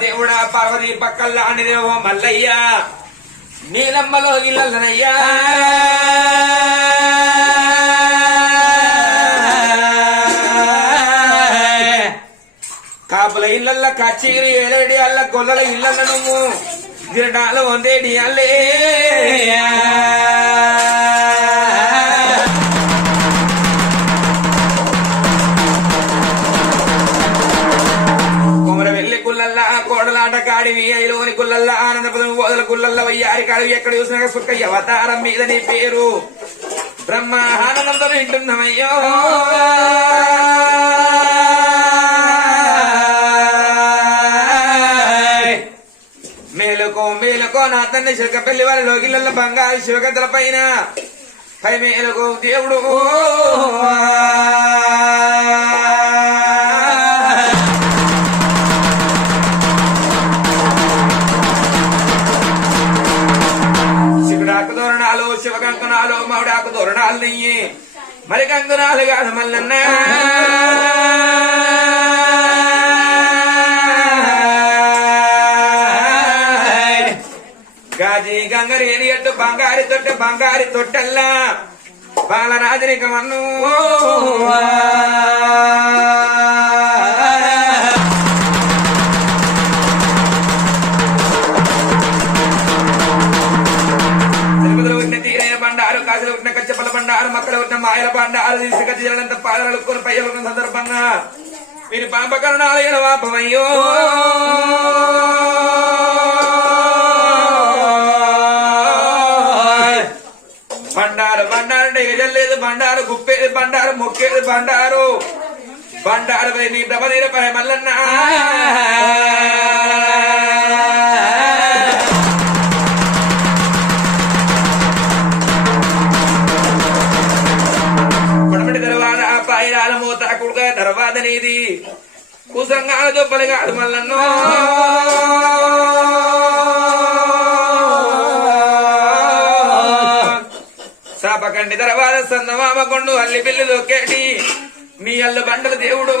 దేవుడా పార్వతి పక్కల్లా అనిదేవో మల్లయ్య నీలమ్మలో ఇల్లన్నయ్యా కాపుల ఇళ్ళ కచ్చిగిరి ఏలేడి అల్ల గొల్లల ఇళ్ళ నువ్వు గిరడాలు వందేడి అల్లే కొమర వెల్లి కుల్లల్లా కోడలాట కాడివి ఐలోని కుల్లల్లా ఆనందపదం ఓదల కుల్లల్ల వయ్యారి కాడివి ఎక్కడ చూసినా సుక్క అవతారం మీద నీ పేరు బ్రహ్మ ఆనందంతో వింటున్నామయ్యో మేలుకో నా తండ్రి శిల్కపల్లి వారి లోగిళ్ళ బంగారు శివగద్దల పైన పై మేలుకో దేవుడు శివుడాకు దోరణాలు శివకంకణాలు మౌడాకు దోరణాలు నెయ్యి మరి కంకణాలు కాదు మల్లన్న గాజీ గంగరేని ఎట్టు బంగారి తొట్టల్లా బాలరాజనిక మన్ను తిరుపతిలో ఉన్న తీరైన బండారు కాశీలో ఉన్న కచ్చపల్ల బండారు మక్కడ ఉన్న మాయల బండారు తీసుక తీరంత పాదలుకొని పయ్యలున్న సందర్భంగా మీరు పాపకరణాలు ఎడవాపమయ్యో బండారు ఎగజల్లేదు బండారు గుప్పేది బండారు మొక్కేది బండారు నీ దెబ్బ పై మల్లన్న పడమటి తర్వాత పాయిరాల మూత కుడుక తర్వాత నీది కుసంగాలు దొప్పలు కాదు మల్లన్నో సాపకండి తర్వాత సందమామ కొండు అల్లి పిల్లి దొక్కేటి నీ అల్లు బండలు దేవుడు